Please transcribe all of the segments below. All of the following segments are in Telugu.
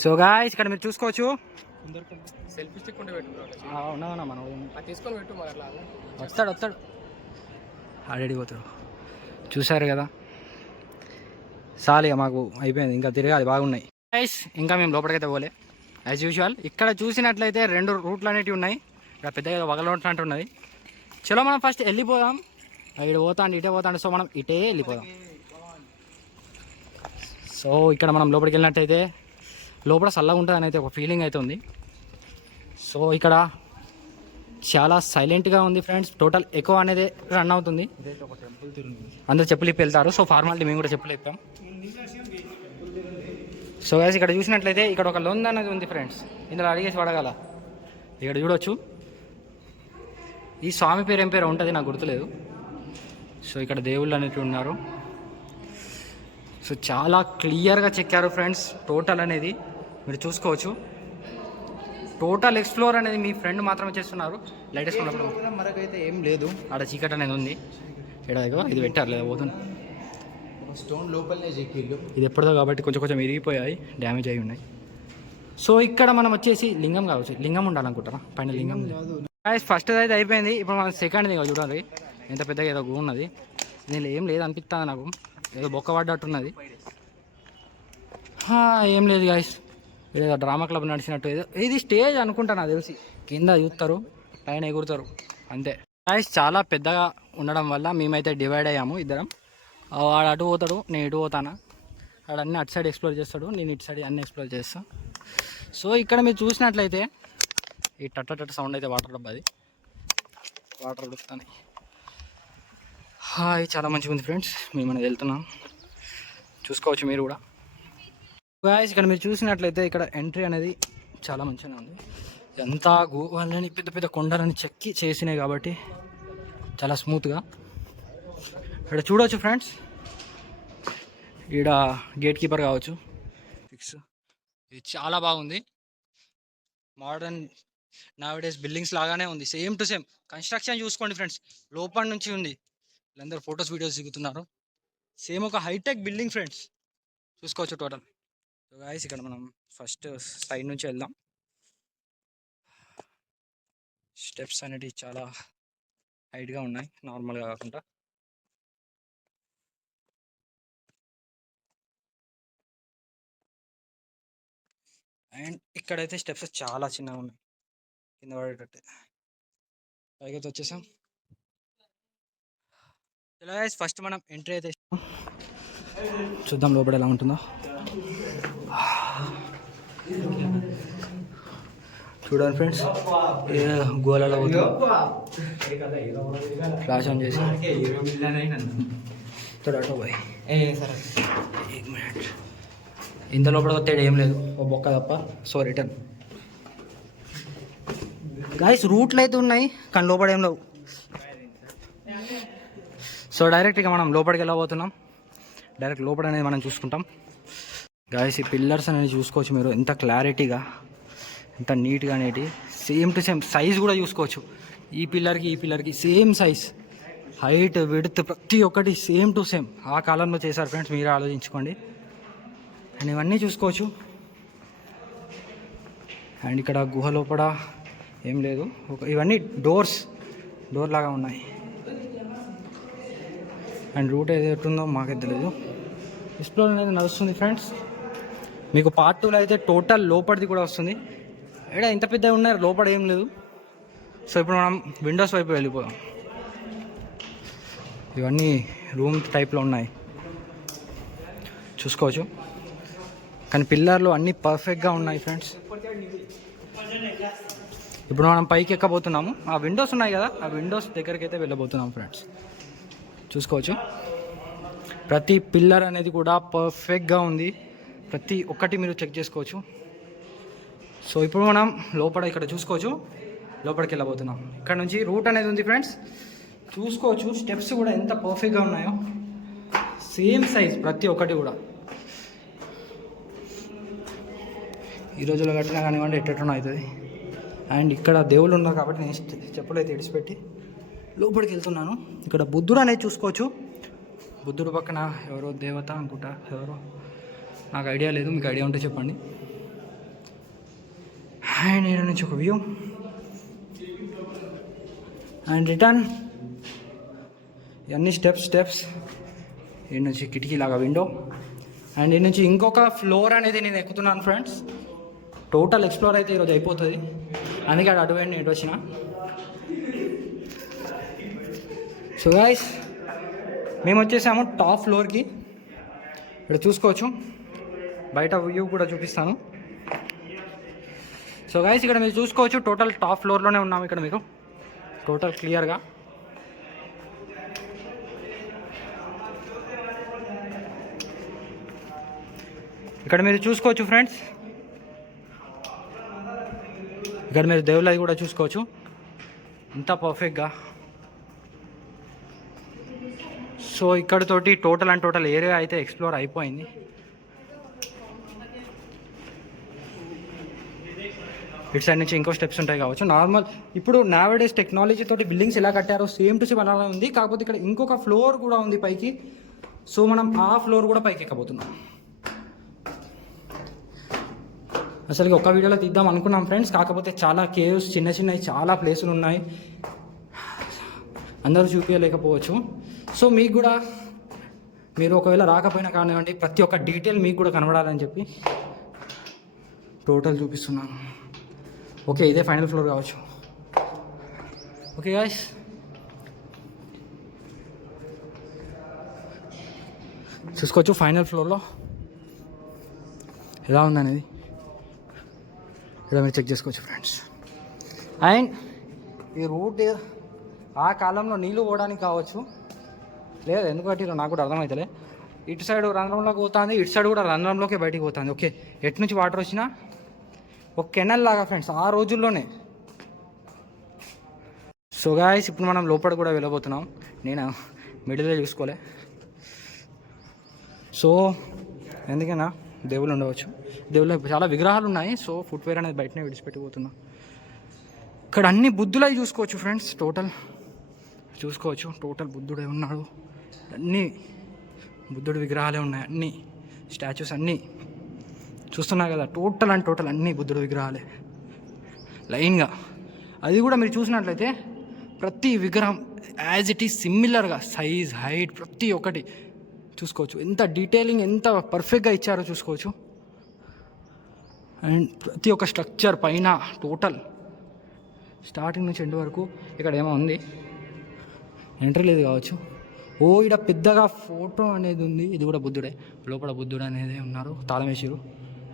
సో గాయ్స్ ఇక్కడ మీరు చూసుకోవచ్చు. సెల్ఫీ స్టిక్ ఉంటే పెట్టు. అవునా మనం అది తీసుకొని పెట్టు. మరి అట్లా వస్తాడు ఆల్రెడీ పోతాడు. చూసారు కదా, చాలు మాకు అయిపోయింది, ఇంకా తిరగాలి, బాగున్నాయి గైస్. ఇంకా మేము లోపలికైతే పోలే యాజ్ యూజువల్. ఇక్కడ చూసినట్లయితే 2 రూట్లు అనేవి ఉన్నాయి. ఇక్కడ పెద్దగా వగలనట్టు ఉన్నది. చలో మనం ఫస్ట్ వెళ్ళిపోదాం. ఇటు పోతాండి, ఇటే పోతాండి. సో మనం ఇటే వెళ్ళిపోదాం. సో ఇక్కడ మనం లోపలికి వెళ్ళినట్టయితే లోపల చల్లగా ఉంటుంది అని అయితే ఒక ఫీలింగ్ అయితే ఉంది. సో ఇక్కడ చాలా సైలెంట్గా ఉంది ఫ్రెండ్స్. టోటల్ ఎక్కువ అనేది రన్ అవుతుంది. అందరూ చెప్పులు ఇప్పి వెళ్తారు. సో ఫార్మాలిటీ మేము కూడా చెప్పులు ఇప్పాం. సో గైస్ ఇక్కడ చూసినట్లయితే ఇక్కడ ఒక లొంద అనేది ఉంది ఫ్రెండ్స్. ఇందులో అడిగేసి పడగల. ఇక్కడ చూడొచ్చు. ఈ స్వామి పేరు ఏం పేరు ఉంటుంది, నాకు గుర్తులేదు. సో ఇక్కడ దేవుళ్ళు అనేవి ఉన్నారు. సో చాలా క్లియర్గా చెక్కారు ఫ్రెండ్స్. టోటల్ అనేది మీరు చూసుకోవచ్చు. టోటల్ ఎక్స్ప్లోర్ అనేది మీ ఫ్రెండ్ మాత్రమే చేస్తున్నారు. లైట్ వేసుకున్నప్పుడు మరకైతే ఏం లేదు. ఆడ చీకటి అనేది ఉంది. ఇక్కడ ఇది పెట్టారు లేదా పోతుంది. స్టోన్ లోపలనే చెక్కిళ్ళు. ఇది ఎప్పుడుదో కాబట్టి కొంచెం ఇరిగిపోయాయి, డ్యామేజ్ అయి ఉన్నాయి. సో ఇక్కడ మనం వచ్చేసి లింగం కావచ్చు. లింగం ఉండాలనుకుంటారా పైన? లింగం ఫస్ట్ అయితే అయిపోయింది. ఇప్పుడు మనం సెకండ్ దిగా చూడాలి. ఎంత పెద్దగా ఏదో గూ ఉన్నది. దీనిలో ఏం లేదు అనిపిస్తుంది నాకు. ఏదో బొక్క పడ్డట్టున్నది. ఏం లేదు గాయస్. ఏదో డ్రామా క్లబ్ నడిచినట్టు ఏదో. ఇది స్టేజ్ అనుకుంటా నాకు తెలిసి. కింద చూస్తారు, పైన ఎగురుతారు, అంతే. గాయస్ చాలా పెద్దగా ఉండడం వల్ల మేమైతే డివైడ్ అయ్యాము ఇద్దరం. వాడు అటు పోతాడు, నేను ఇటు పోతాను. వాడు అన్నీ అటు సైడ్ ఎక్స్ప్లోర్ చేస్తాడు, నేను ఇటు సైడ్ అన్నీ ఎక్స్ప్లోర్ చేస్తాను. సో ఇక్కడ మీరు చూసినట్లయితే ఈ టట్ట సౌండ్ అయితే వాటర్ డబ్బా, అది వాటర్ ఉడుకుతాయి. హాయ్, చాలా మంచిగా ఉంది ఫ్రెండ్స్. మేము అనేది వెళ్తున్నాం, చూసుకోవచ్చు మీరు కూడా. గాయస్ ఇక్కడ మీరు చూసినట్లయితే ఇక్కడ ఎంట్రీ అనేది చాలా మంచిగా ఉంది. ఎంత వాళ్ళని పెద్ద పెద్ద కొండలని చెక్కి చేసినాయి కాబట్టి చాలా స్మూత్గా. ఇక్కడ చూడవచ్చు ఫ్రెండ్స్. ఈడ గేట్ కీపర్ కావచ్చు, ఫిక్స్. ఇది చాలా బాగుంది. మోడర్న్ నౌడేస్ బిల్డింగ్స్ లాగానే ఉంది, సేమ్ టు సేమ్. కన్స్ట్రక్షన్ చూసుకోండి ఫ్రెండ్స్, లోపల నుంచి ఉంది. వీళ్ళందరూ ఫొటోస్ వీడియోస్ దిగుతున్నారు. సేమ్ ఒక హైటెక్ బిల్డింగ్ ఫ్రెండ్స్, చూసుకోవచ్చు టోటల్. సో గాయస్ ఇక్కడ మనం ఫస్ట్ సైడ్ నుంచి వెళ్దాం. స్టెప్స్ అనేవి చాలా హైట్గా ఉన్నాయి, నార్మల్గా కాకుండా. అండ్ ఇక్కడైతే స్టెప్స్ చాలా చిన్నగా ఉన్నాయి, కింద పడేటట్టు. పైకైతే వచ్చేసాం. ఫస్ట్ మనం ఎంట్రీ అయితే చూద్దాం లోపల ఎలా ఉంటుందో. చూడండి ఫ్రెండ్స్, గోలలో ఫ్లాష్ ఆన్ చేసి ఇంత లోపల వస్తాడు, ఏం లేదు, ఓ బొక్క తప్ప. So return guys. రూట్లు అయితే ఉన్నాయి కానీ లోపల ఏం లేవు. సో డైరెక్ట్గా మనం లోపలికి వెళ్ళబోతున్నాం. డైరెక్ట్ లోపల అనేది మనం చూసుకుంటాం. గాయస్ ఈ పిల్లర్స్ అనేది చూసుకోవచ్చు మీరు, ఎంత క్లారిటీగా, ఎంత నీట్గా అనేది. సేమ్ టు సేమ్ సైజ్ కూడా చూసుకోవచ్చు. ఈ పిల్లర్కి సేమ్ సైజ్, హైట్, విడ్త్ ప్రతి ఒక్కటి సేమ్ టు సేమ్ ఆ కాలంలో చేశారు ఫ్రెండ్స్. మీరు ఆలోచించుకోండి. అండ్ ఇవన్నీ చూసుకోవచ్చు. అండ్ ఇక్కడ గుహ లోపల ఏం లేదు, ఇవన్నీ డోర్ లాగా ఉన్నాయి. అండ్ రూట్ ఏదైతుందో మాకైతే తెలియదు. ఎక్స్ప్లోర్ అనేది నడుస్తుంది ఫ్రెండ్స్. మీకు పార్ట్ 2లో అయితే టోటల్ లోపలిది కూడా వస్తుంది. ఇక్కడ ఇంత పెద్దగా ఉన్నాయి, లోపల ఏం లేదు. సో ఇప్పుడు మనం విండోస్ వైపు వెళ్ళిపోదాం. ఇవన్నీ రూమ్ టైప్లో ఉన్నాయి, చూసుకోవచ్చు. కానీ పిల్లర్లు అన్నీ పర్ఫెక్ట్గా ఉన్నాయి ఫ్రెండ్స్. ఇప్పుడు మనం పైకి ఎక్కబోతున్నాము. ఆ విండోస్ ఉన్నాయి కదా, ఆ విండోస్ దగ్గరికి అయితే వెళ్ళబోతున్నాం ఫ్రెండ్స్. చూసుకోవచ్చు ప్రతి పిల్లర్ అనేది కూడా పర్ఫెక్ట్గా ఉంది. ప్రతి ఒక్కటి మీరు చెక్ చేసుకోవచ్చు. సో ఇప్పుడు మనం లోపల ఇక్కడ చూసుకోవచ్చు, లోపలికి వెళ్ళబోతున్నాం. ఇక్కడ నుంచి రూట్ అనేది ఉంది ఫ్రెండ్స్, చూసుకోవచ్చు. స్టెప్స్ కూడా ఎంత పర్ఫెక్ట్గా ఉన్నాయో, సేమ్ సైజ్ ప్రతి ఒక్కటి కూడా. ఈ రోజులో కట్టినా కానివ్వండి, ఎట్టెట్టున అవుతుంది. అండ్ ఇక్కడ దేవుళ్ళు ఉన్నారు కాబట్టి నేను చెప్పులు అయితే ఇడిచిపెట్టి లోపలికి వెళ్తున్నాను. ఇక్కడ బుద్ధుడు అనేది చూసుకోవచ్చు. బుద్ధుడు పక్కన ఎవరో దేవత అనుకుంటా, ఎవరో నాకు ఐడియా లేదు, మీకు ఐడియా ఉంటే చెప్పండి. అండ్ ఇక్కడ నుంచి ఒక వ్యూ అండ్ రిటర్న్. ఇవన్నీ స్టెప్స్ ఇక్కడ నుంచి కిటికీ లాగా విండో. అండ్ ఇక్కడ నుంచి ఇంకొక ఫ్లోర్ అనేది నేను ఎక్కుతున్నాను ఫ్రెండ్స్. టోటల్ ఎక్స్ప్లోర్ అయితే ఈరోజు అయిపోతుంది, అందుకే అటువైపు నేను వచ్చిన. సో గైస్ మేము వచ్చేసాము టాప్ ఫ్లోర్కి. ఇక్కడ చూసుకోవచ్చు, బయట వ్యూ కూడా చూపిస్తాను. సో గైస్ ఇక్కడ మీరు చూసుకోవచ్చు, టోటల్ టాప్ ఫ్లోర్లోనే ఉన్నాము ఇక్కడ మీరు టోటల్ క్లియర్గా. ఇక్కడ మీరు చూసుకోవచ్చు ఫ్రెండ్స్, ఇక్కడ మీరు దేవుళ్ళది కూడా చూసుకోవచ్చు ఇంత పర్ఫెక్ట్గా. సో ఇక్కడతోటి టోటల్ ఏరియా అయితే ఎక్స్ప్లోర్ అయిపోయింది. ఇటు సైడ్ నుంచి ఇంకో స్టెప్స్ ఉంటాయి కావచ్చు. నార్మల్ ఇప్పుడు నావడేస్ టెక్నాలజీ తోటి బిల్డింగ్స్ ఎలా కట్టారో సేమ్ టు సేమ్ అలా ఉంది, కాకపోతే ఇక్కడ ఇంకొక ఫ్లోర్ కూడా ఉంది పైకి. సో మనం ఆ ఫ్లోర్ కూడా పైకి ఎక్కబోతున్నాం. అసలు ఒక వీడియోలో తీద్దాం అనుకున్నాం ఫ్రెండ్స్, కాకపోతే చాలా కేవ్స్ చిన్నవి చాలా ప్లేసులు ఉన్నాయి, అందరూ చూపించలేకపోవచ్చు. సో మీకు కూడా మీరు ఒకవేళ రాకపోయినా కానివ్వండి, ప్రతి ఒక్క డీటెయిల్ మీకు కూడా కనబడాలని చెప్పి టోటల్ చూపిస్తున్నాను. ఓకే, ఇదే ఫైనల్ ఫ్లోర్ కావచ్చు. ఓకే గాయ్స్, చూసుకోవచ్చు ఫైనల్ ఫ్లోర్లో ఎలా ఉందనేది ఇలా మీరు చెక్ చేసుకోవచ్చు ఫ్రెండ్స్. అండ్ ఈ రూట్ ఆ కాలంలో నీళ్ళు పోవడానికి కావచ్చు, లేదు ఎందుకంటే నాకు కూడా అర్థమవుతలే. ఇటు సైడ్ రంధ్రంలోకి పోతుంది, ఇటు సైడ్ కూడా రంధ్రంలోకి బయటికి పోతుంది. ఓకే, ఎటు నుంచి వాటర్ వచ్చినా ఒక కెనల్ లాగా ఫ్రెండ్స్ ఆ రోజుల్లోనే. సో గాయ్స్ ఇప్పుడు మనం లోపల కూడా వెళ్ళబోతున్నాం. నేను మిడిల్లో చూసుకోలే. సో ఎందుకన్నా దేవుళ్ళు ఉండవచ్చు, దేవుళ్ళు చాలా విగ్రహాలు ఉన్నాయి. సో ఫుట్వేర్ అనేది బయటనే విడిచిపెట్టిపోతున్నాం. ఇక్కడ అన్ని బుద్ధులవి చూసుకోవచ్చు ఫ్రెండ్స్. చూసుకోవచ్చు టోటల్ బుద్ధుడే ఉన్నాడు, అన్నీ బుద్ధుడి విగ్రహాలే ఉన్నాయి, అన్నీ స్టాచ్యూస్ అన్నీ చూస్తున్నారు కదా. టోటల్ అన్నీ బుద్ధుడి విగ్రహాలే లైన్గా. అది కూడా మీరు చూసినట్లయితే ప్రతి విగ్రహం యాజ్ ఇట్ ఈస్ సిమిలర్గా సైజ్, హైట్ ప్రతి ఒక్కటి చూసుకోవచ్చు. ఎంత డీటెయిలింగ్ ఎంత పర్ఫెక్ట్గా ఇచ్చారో చూసుకోవచ్చు. అండ్ ప్రతి ఒక్క స్ట్రక్చర్ పైన టోటల్ స్టార్టింగ్ నుంచి ఎండ్ వరకు. ఇక్కడ ఏమో ఉంది, ఎంట్రీ లేదు కావచ్చు. ఓ ఇక్కడ పెద్దగా ఫోటో అనేది ఉంది, ఇది కూడా బుద్ధుడే. లోపల బుద్ధుడు అనేది ఉన్నారు, తాళం వేసిరు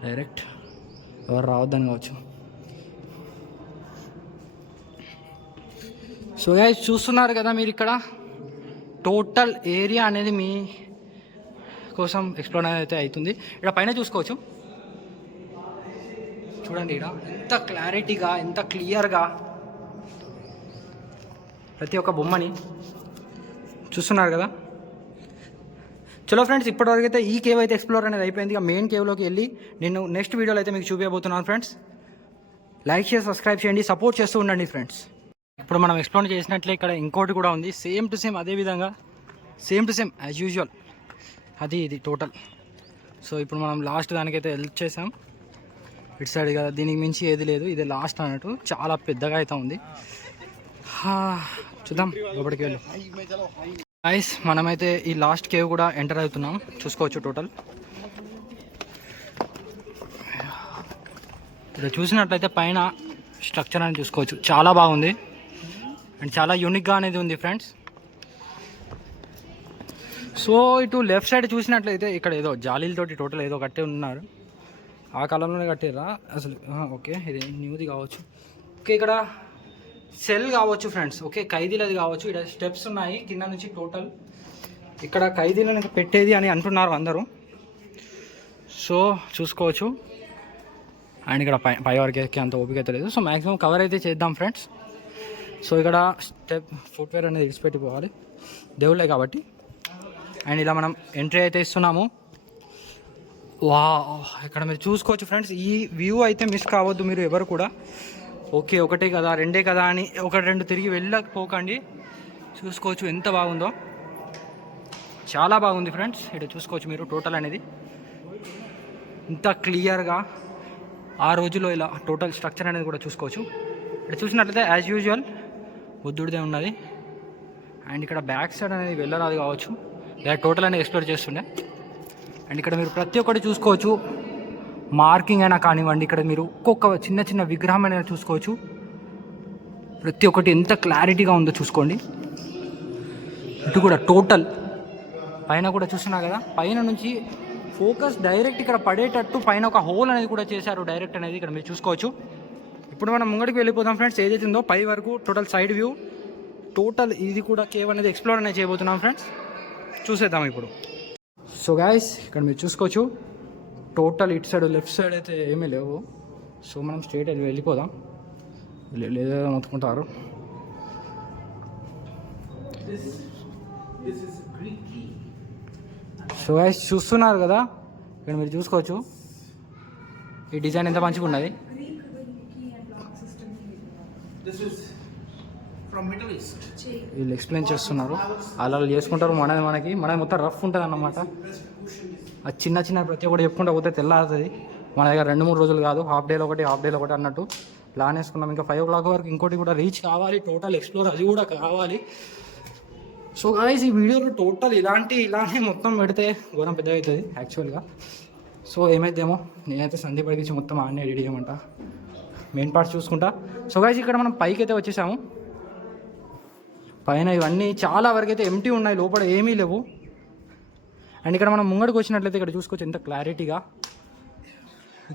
డైరెక్ట్, ఎవరు రావద్దని కావచ్చు. సో గైస్ చూస్తున్నారు కదా మీరు, ఇక్కడ టోటల్ ఏరియా అనేది మీ కోసం ఎక్స్ప్లోర్ అయితే అవుతుంది. ఇక్కడ పైన చూసుకోవచ్చు, చూడండి ఇక్కడ ఎంత క్లారిటీగా ఎంత క్లియర్గా ప్రతి ఒక్క బొమ్మని చూస్తున్నారు కదా. చలో ఫ్రెండ్స్, ఇప్పటివరకు అయితే ఈ కేవ్ అయితే ఎక్స్ప్లోర్ అనేది అయిపోయింది. ఇక మెయిన్ కేవ్లోకి వెళ్ళి నేను నెక్స్ట్ వీడియోలో అయితే మీకు చూపించబోతున్నాను ఫ్రెండ్స్. లైక్ చేసి సబ్స్క్రైబ్ చేయండి, సపోర్ట్ చేస్తూ ఉండండి ఫ్రెండ్స్. ఇప్పుడు మనం ఎక్స్ప్లోర్ చేసినట్లే ఇక్కడ ఇంకోటి కూడా ఉంది, సేమ్ టు సేమ్ అదే విధంగా same to same as usual అది ఇది టోటల్. సో ఇప్పుడు మనం లాస్ట్ దానికైతే హెల్ప్ చేసాం. ఇటు సైడ్ కదా, దీనికి మించి ఏది లేదు, ఇదే లాస్ట్ అన్నట్టు. చాలా పెద్దగా అయితే ఉంది. చూద్దాం లోపలికి వెళ్ళి. గైస్ మనమైతే ఈ లాస్ట్ కేవ్ కూడా ఎంటర్ అవుతున్నాం, చూసుకోవచ్చు టోటల్. ఇక్కడ చూసినట్లయితే పైన స్ట్రక్చర్ అని చూసుకోవచ్చు, చాలా బాగుంది అండ్ చాలా యూనిక్గా అనేది ఉంది ఫ్రెండ్స్. సో ఇటు లెఫ్ట్ సైడ్ చూసినట్లయితే ఇక్కడ ఏదో జాలీలతోటి టోటల్ ఏదో కట్టి ఉన్నారు, ఆ కాలంలోనే కట్టిరా అసలు. ఓకే, ఇది న్యూది కావచ్చు. ఓకే, ఇక్కడ సెల్ కావచ్చు ఫ్రెండ్స్. ఓకే, ఖైదీలది కావచ్చు. ఇక్కడ స్టెప్స్ ఉన్నాయి కింద నుంచి టోటల్. ఇక్కడ ఖైదీలను పెట్టేది అని అంటున్నారు అందరూ. సో చూసుకోవచ్చు. అండ్ ఇక్కడ పై వరకు ఎక్కే అంత ఓపిక అయితే లేదు. సో మ్యాక్సిమం కవర్ అయితే చేద్దాం ఫ్రెండ్స్. సో ఇక్కడ స్టెప్ ఫుట్వేర్ అనేది విడిచిపెట్టిపోవాలి, దేవుళ్ళే కాబట్టి. అండ్ ఇలా మనం ఎంట్రీ అయితే ఇస్తున్నాము. వా, ఇక్కడ మీరు చూసుకోవచ్చు ఫ్రెండ్స్. ఈ వ్యూ అయితే మిస్ కావద్దు మీరు ఎవరు కూడా. ఓకే, ఒకటే కదా రెండే కదా అని ఒకటి రెండు తిరిగి వెళ్ళకపోకండి. చూసుకోవచ్చు ఎంత బాగుందో, చాలా బాగుంది ఫ్రెండ్స్. ఇక్కడ చూసుకోవచ్చు మీరు టోటల్ అనేది ఇంత క్లియర్గా ఆ రోజులో ఇలా టోటల్ స్ట్రక్చర్ అనేది కూడా చూసుకోవచ్చు. ఇక్కడ చూసినట్లయితే యాజ్ యూజువల్ బుద్ధుడిదే ఉన్నది. అండ్ ఇక్కడ బ్యాక్ సైడ్ అనేది వెళ్ళరాదు కావచ్చు, లేదా టోటల్ అనేది ఎక్స్ప్లోర్ చేస్తుండే. అండ్ ఇక్కడ మీరు ప్రతి ఒక్కటి చూసుకోవచ్చు, మార్కింగ్ అయినా కానివ్వండి, ఇక్కడ మీరు ఒక్కొక్క చిన్న చిన్న విగ్రహం అనేది చూసుకోవచ్చు. ప్రతి ఒక్కటి ఎంత క్లారిటీగా ఉందో చూసుకోండి. ఇటు కూడా టోటల్ పైన కూడా చూస్తున్నారు కదా, పైన నుంచి ఫోకస్ డైరెక్ట్ ఇక్కడ పడేటట్టు పైన ఒక హోల్ అనేది కూడా చేశారు డైరెక్ట్ అనేది ఇక్కడ మీరు చూసుకోవచ్చు. ఇప్పుడు మనం ముంగడికి వెళ్ళిపోదాం ఫ్రెండ్స్. ఏదైతే ఉందో పై వరకు టోటల్ సైడ్ వ్యూ, టోటల్ ఇది కూడా కేవ్ అనేది ఎక్స్ప్లోర్ అనేది చేయబోతున్నాం ఫ్రెండ్స్. చూసేద్దాం ఇప్పుడు. సో గాయస్ ఇక్కడ మీరు చూసుకోవచ్చు, టోటల్ ఇటు సైడ్ లెఫ్ట్ సైడ్ అయితే ఏమీ లేవు. సో మనం స్ట్రైట్ వెళ్ళిపోదాం, లేదా మొత్తుకుంటారు. సో గైస్ చూస్తున్నారు కదా, ఇక్కడ మీరు చూసుకోవచ్చు ఈ డిజైన్ ఎంత మంచిగా ఉన్నది. వీళ్ళు ఎక్స్ప్లెయిన్ చేస్తున్నారు, అలా చేసుకుంటారు. మనది మొత్తం రఫ్ ఉంటుంది అన్నమాట. అది చిన్న చిన్న ప్రతి ఒక్కటి చెప్పుకుంటూ పోతే తెల్లారుతుంది. మన దగ్గర 2-3 రోజులు కాదు, హాఫ్ డేలో ఒకటి అన్నట్టు ప్లాన్ వేసుకున్నాం. ఇంకా 5 o'clock వరకు ఇంకోటి కూడా రీచ్ కావాలి, టోటల్ ఎక్స్ప్లోర్ అది కూడా కావాలి. సో గాయ్స్ ఈ వీడియోలో టోటల్ ఇలానే మొత్తం పెడితే ఘోరం పెద్ద అవుతుంది యాక్చువల్గా. సో ఏమైతేమో నేనైతే సందీప్ అడిగించి మొత్తం ఆడనే ఎడిట్ చేయమంట, మెయిన్ పార్ట్స్ చూసుకుంటా. సో గాయ్స్ ఇక్కడ మనం పైకి అయితే వచ్చేసాము. పైన ఇవన్నీ చాలా వరకు అయితే ఎంటీ ఉన్నాయి, లోపల ఏమీ లేవు. అండ్ ఇక్కడ మనం ముంగడికి వచ్చినట్లయితే ఇక్కడ చూసుకోవచ్చు ఎంత క్లారిటీగా.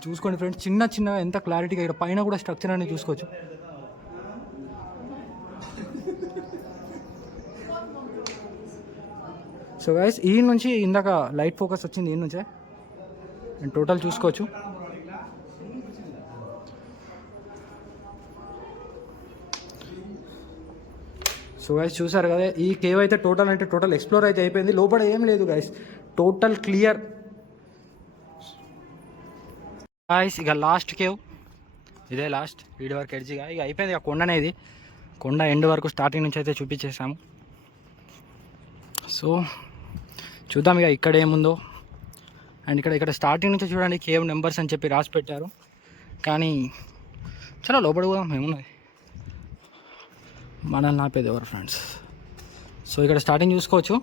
చూసుకోండి ఫ్రెండ్స్, చిన్న ఎంత క్లారిటీగా. ఇక్కడ పైన కూడా స్ట్రక్చర్ అనేది చూసుకోవచ్చు. సో గైస్ ఈ నుంచి ఇందాక లైట్ ఫోకస్ వచ్చింది, ఈ నుంచే అండ్ టోటల్ చూసుకోవచ్చు. సో గైస్ చూసారు కదా, ఈ కేవ్ అయితే టోటల్ ఎక్స్ప్లోర్ అయితే అయిపోయింది. లోపల ఏం లేదు గైస్, టోటల్ క్లియర్. గైస్ ఇక లాస్ట్ కేవ్ ఇదే, లాస్ట్ వీడి వరకు ఎడ్జిగా ఇక అయిపోయింది. ఇక కొండ అనేది, కొండ ఎండ్ వరకు స్టార్టింగ్ నుంచి అయితే చూపించేసాము. సో చూద్దాం ఇక ఇక్కడ ఏముందో. అండ్ ఇక్కడ స్టార్టింగ్ నుంచి చూడండి కేవ్ నెంబర్స్ అని చెప్పి రాసి పెట్టారు, కానీ చాలా లోపల కూడా ఏమున్నది, మనల్ని ఆపేది ఎవరు ఫ్రెండ్స్. సో ఇక్కడ స్టార్టింగ్ చూసుకోవచ్చు,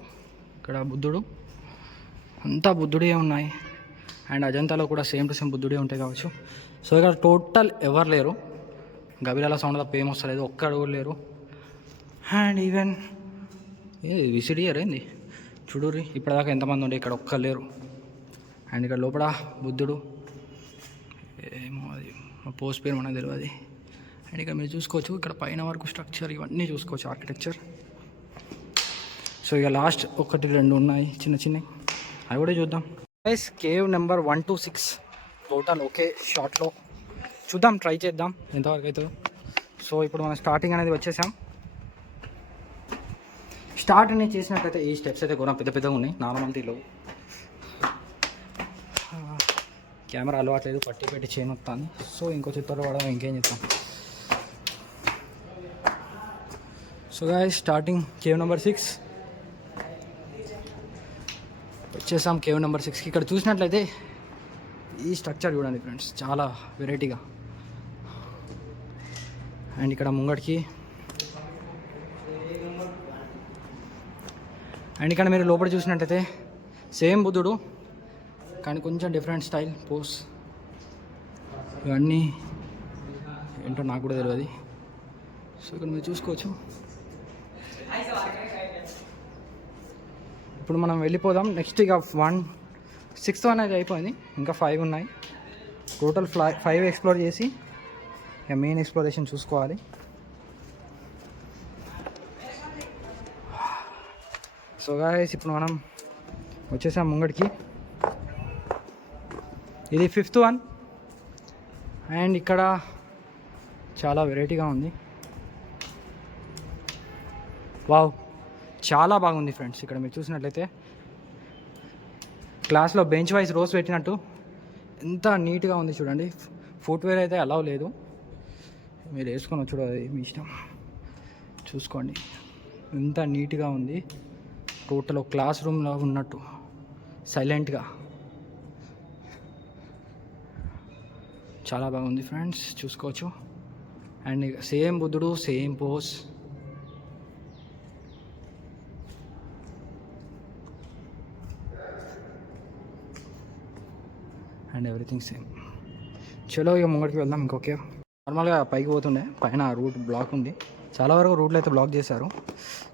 ఇక్కడ బుద్ధుడు అంతా బుద్ధుడే ఉన్నాయి. అండ్ అజంతాలో కూడా సేమ్ టు సేమ్ బుద్ధుడే ఉంటాయి కావచ్చు. సో ఇక్కడ టోటల్ ఎవరు లేరు, గబిలాల సౌండ్ తప్ప ఏం వస్తలేదు, ఒక్క అడుగు లేరు. అండ్ ఈవెన్ విసిడియర్ ఏంది చూడుర్రి, ఇప్పటిదాకా ఎంతమంది ఉండే, ఇక్కడ ఒక్కరు లేరు. అండ్ ఇక్కడ లోపల బుద్ధుడు, ఏమో అది పోస్ట్ పేరు మనకు తెలియదు. అండ్ ఇక్కడ మీరు చూసుకోవచ్చు, ఇక్కడ పైన వరకు స్ట్రక్చర్ ఇవన్నీ చూసుకోవచ్చు, ఆర్కిటెక్చర్. సో ఇక లాస్ట్ 1-2 ఉన్నాయి చిన్నవి, అవి కూడా చూద్దాం. Guys cave number 1 to 6 total ఒకే షార్ట్లో చూద్దాం, ట్రై చేద్దాం ఎంతవరకు అవుతుందో. సో ఇప్పుడు మనం స్టార్టింగ్ అనేది వచ్చేసాం. స్టార్ట్ అనేది చేసినట్లయితే ఈ స్టెప్స్ అయితే కూడా పెద్దగా ఉన్నాయి, నార్మల్టీలో కెమెరా అలవాట్లేదు, పట్టి పెట్టి చేయనొస్తాను. సో ఇంకో చిత్రంలో పడడం, ఇంకేం చేస్తాం. So guys starting cave number 6 వచ్చేసాం. కేవ్ నెంబర్ 6కి ఇక్కడ చూసినట్లయితే ఈ స్ట్రక్చర్ చూడండి ఫ్రెండ్స్, చాలా వెరైటీగా. అండ్ ఇక్కడ ముంగడికి, అండ్ ఇక్కడ మీరు లోపల చూసినట్టయితే సేమ్ బుద్ధుడు, కానీ కొంచెం డిఫరెంట్ స్టైల్ పోస్. ఇవన్నీ ఏంటో నాకు కూడా తెలియదు. సో ఇక్కడ మీరు చూసుకోవచ్చు. ఇప్పుడు మనం వెళ్ళిపోదాం నెక్స్ట్. ఇక 6th అనేది అయిపోయింది, ఇంకా 5 ఉన్నాయి. టోటల్ 5 ఎక్స్ప్లోర్ చేసి ఇక మెయిన్ ఎక్స్ప్లోరేషన్ చూసుకోవాలి. సో గాయ్స్ ఇప్పుడు మనం వచ్చేసాం ముంగడికి. ఇది 5th one. అండ్ ఇక్కడ చాలా వెరైటీగా ఉంది. వావ్, చాలా బాగుంది ఫ్రెండ్స్. ఇక్కడ మీరు చూసినట్లయితే క్లాస్లో బెంచ్ వైజ్ రోస్ పెట్టినట్టు ఎంత నీట్గా ఉంది చూడండి. ఫుట్వేర్ అయితే అలౌ లేదు, మీరు వేసుకొని చూడాలి, మీ ఇష్టం, చూసుకోండి. ఎంత నీట్గా ఉంది, టోటల్ ఒక క్లాస్ రూమ్లో ఉన్నట్టు సైలెంట్గా. చాలా బాగుంది ఫ్రెండ్స్, చూసుకోవచ్చు. అండ్ సేమ్ బుద్ధుడు, same pose. And everything same. చలో ఇక ముంగడికి వెళ్దాం. ఇంకొకే నార్మల్గా పైకి పోతుండే, పైన రూట్ బ్లాక్ ఉంది. చాలా వరకు రూట్లు అయితే బ్లాక్ చేశారు,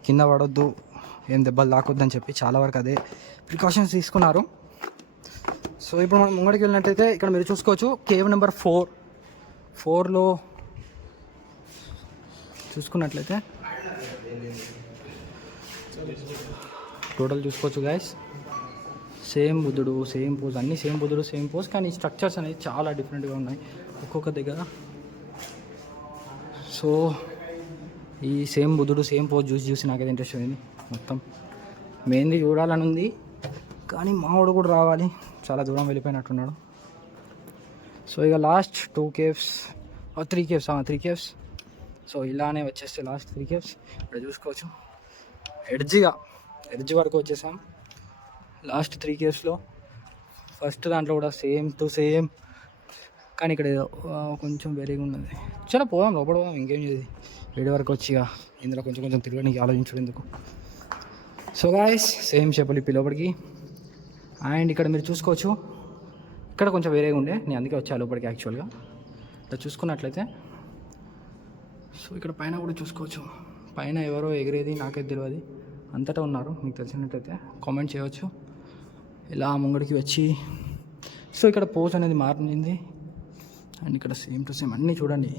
కింద పడొద్దు, ఏం దెబ్బలు తాకొద్దు అని చెప్పి చాలా వరకు అదే ప్రికాషన్స్ తీసుకున్నారు. సో ఇప్పుడు మనం ముంగడికి వెళ్ళినట్టయితే ఇక్కడ మీరు చూసుకోవచ్చు కేవ్ నెంబర్ 4లో చూసుకున్నట్లయితే టోటల్ చూసుకోవచ్చు గైస్. సేమ్ బుద్ధుడు, సేమ్ పోజ్, అన్నీ సేమ్ బుద్ధుడు, సేమ్ పోజ్, కానీ స్ట్రక్చర్స్ అనేవి చాలా డిఫరెంట్గా ఉన్నాయి ఒక్కొక్క దగ్గర. సో ఈ సేమ్ బుద్ధుడు, సేమ్ పోజ్ చూసి నాకైతే ఇంట్రెస్ట్ అయింది. మొత్తం మెయిన్లీ చూడాలని ఉంది, కానీ మావాడు కూడా రావాలి, చాలా దూరం వెళ్ళిపోయినట్టున్నాడు. సో ఇక లాస్ట్ 2 caves, 3 caves. సో ఇలానే వచ్చేస్తే లాస్ట్ 3 caves ఇక్కడ చూసుకోవచ్చు. ఎడ్జ్ వరకు వచ్చేసాం లాస్ట్ 3 cavesలో. ఫస్ట్ దాంట్లో కూడా సేమ్ టు సేమ్, కానీ ఇక్కడ ఏదో కొంచెం వేరేగా ఉన్నది. చాలా పోదాం, లోపల పోదాం, ఇంకేం చేది ఏడు వరకు వచ్చి ఇందులో కొంచెం తిరగడానికి ఆలోచించడం ఎందుకు. సో గాయస్ సేమ్ చెప్పలిప్పి లోపలికి. అండ్ ఇక్కడ మీరు చూసుకోవచ్చు, ఇక్కడ కొంచెం వేరేగా ఉండే, నేను అందుకే వచ్చా లోపలికి యాక్చువల్గా. ఇక్కడ చూసుకున్నట్లయితే సో ఇక్కడ పైన కూడా చూసుకోవచ్చు, పైన ఎవరో ఎగిరేది నాకైతే తెలియదు, అంతటా ఉన్నారు. మీకు తెలిసినట్టయితే కామెంట్ చేయవచ్చు. ఇలా ముంగడికి వచ్చి సో ఇక్కడ పోజ్ అనేది మారింది. అండ్ ఇక్కడ సేమ్ టు సేమ్ అన్నీ చూడండి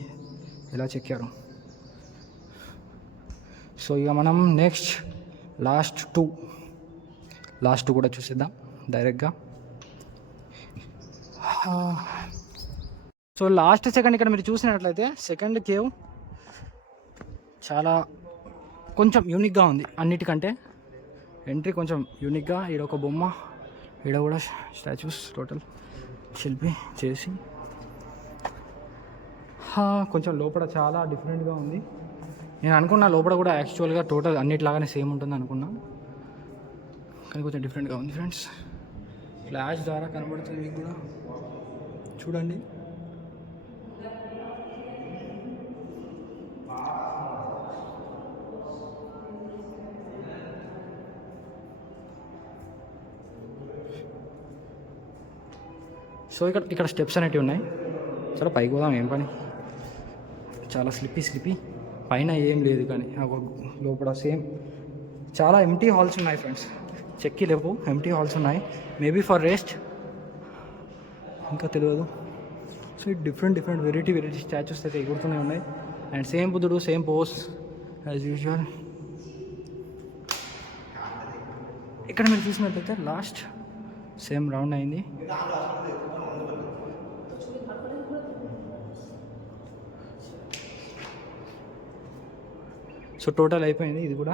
ఎలా చెక్కారు. సో ఇక మనం నెక్స్ట్ లాస్ట్ టూ కూడా చూసేద్దాం డైరెక్ట్గా. సో లాస్ట్ సెకండ్ ఇక్కడ మీరు చూసినట్లయితే సెకండ్ కేవ్ చాలా కొంచెం యూనిక్గా ఉంది అన్నిటికంటే. ఎంట్రీ కొంచెం యూనిక్గా, ఈడ ఒక బొమ్మ, ఈడ కూడా స్టాచ్యూస్ టోటల్ శిల్పి చేసి కొంచెం లోపల చాలా డిఫరెంట్గా ఉంది. నేను అనుకున్నా లోపల కూడా యాక్చువల్గా టోటల్ అన్నిటిలాగానే సేమ్ ఉంటుంది అనుకున్నా, కానీ కొంచెం డిఫరెంట్గా ఉంది ఫ్రెండ్స్. ఫ్లాష్ ద్వారా కనబడుతుంది మీకు కూడా, చూడండి. సో ఇక్కడ స్టెప్స్ అనేటివి ఉన్నాయి. చాలా పైకి పోదాం, ఏం పని, చాలా స్లిప్పీ. పైన ఏం లేదు, కానీ లోపల సేమ్ చాలా ఎంటీ హాల్స్ ఉన్నాయి ఫ్రెండ్స్. చెక్కి లేవు, ఎంటీ హాల్స్ ఉన్నాయి, మేబీ ఫర్ రెస్ట్, ఇంకా తెలియదు. సో డిఫరెంట్ వెరైటీ స్టాచ్యూస్ అయితే ఎగురుతూనే ఉన్నాయి. అండ్ సేమ్ బుద్ధుడు, సేమ్ పోజ్ యాజ్ యూజువల్. ఇక్కడ మీరు చూసినట్లయితే లాస్ట్ సేమ్ రౌండ్ అయింది. సో టోటల్ అయిపోయింది ఇది కూడా.